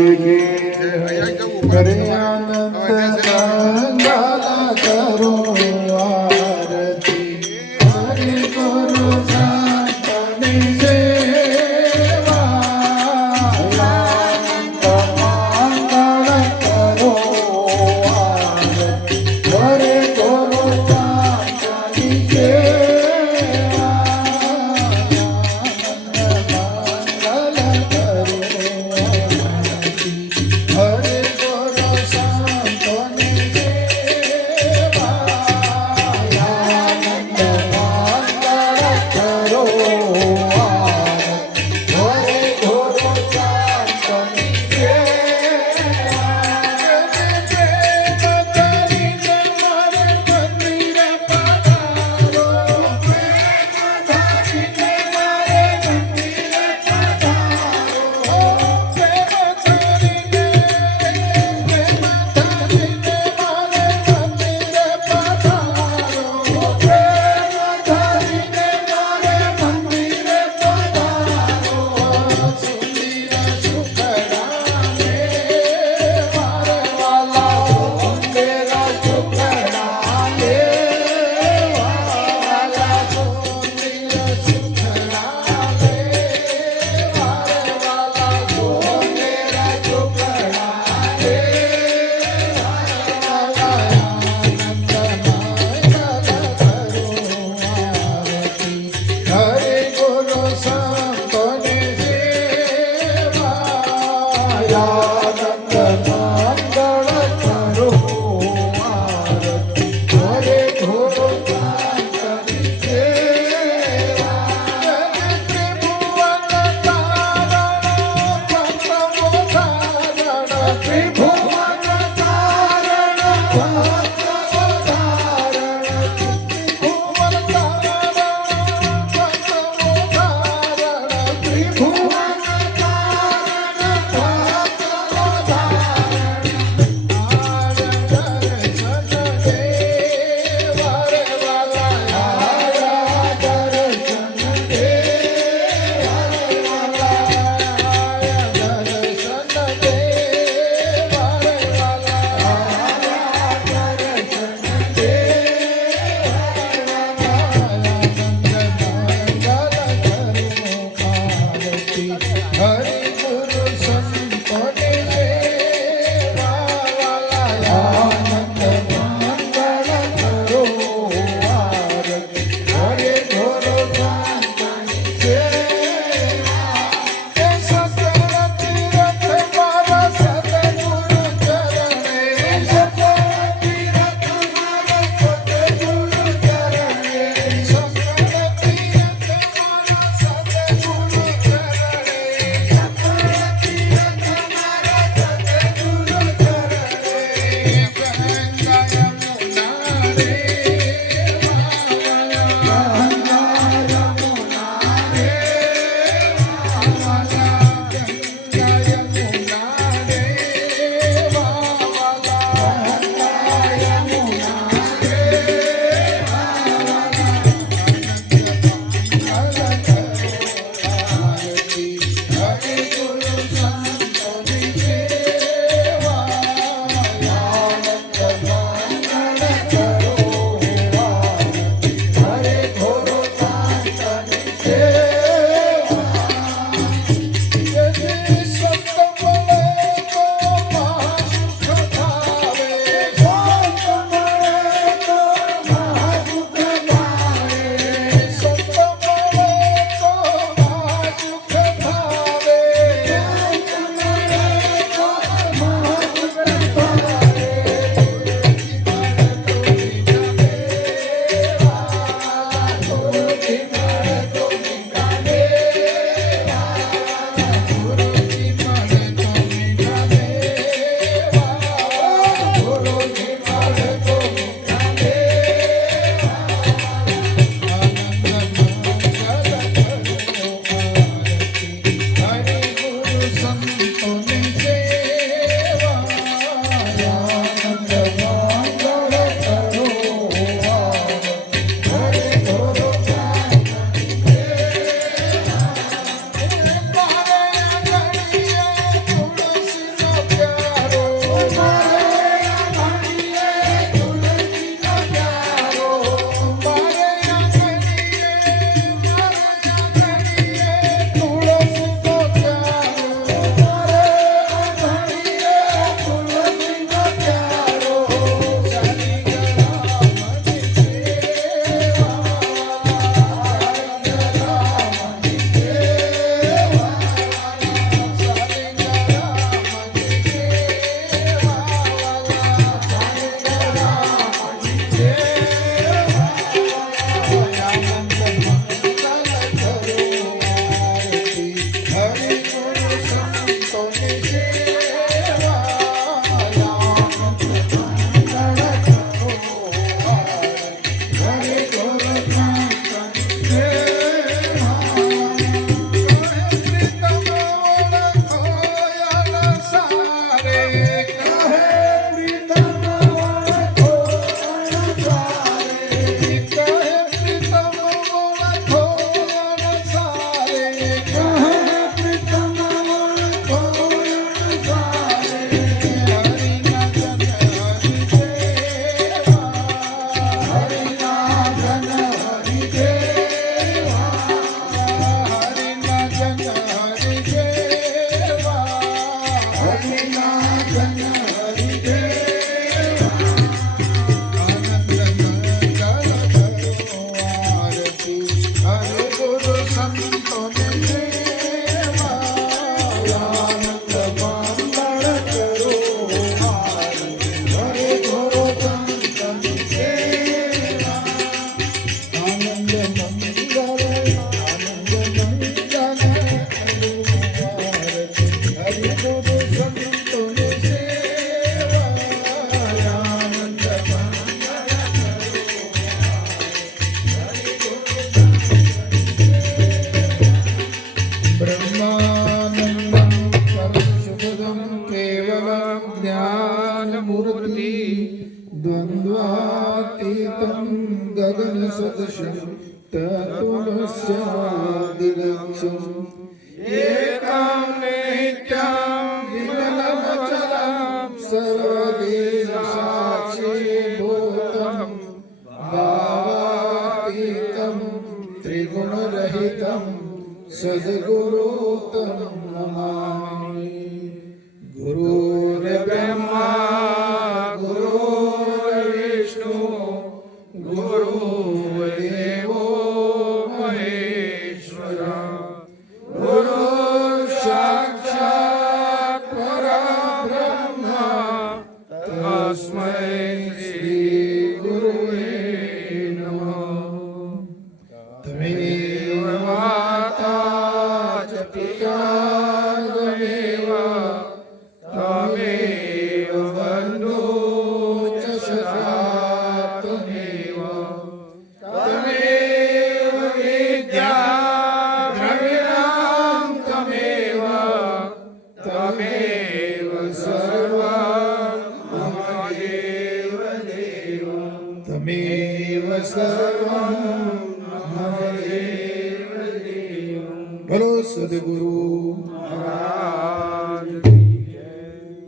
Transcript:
કી सर्वस्यादिलक्ष्यम् एकां नित्यां विमलमचलं सर्वदीसाक्षीभूतं त्रिगुणरहितं सद्गुरुतं नमामि गुरु સર્વમ મહાદેવ બોલો સદગુરુ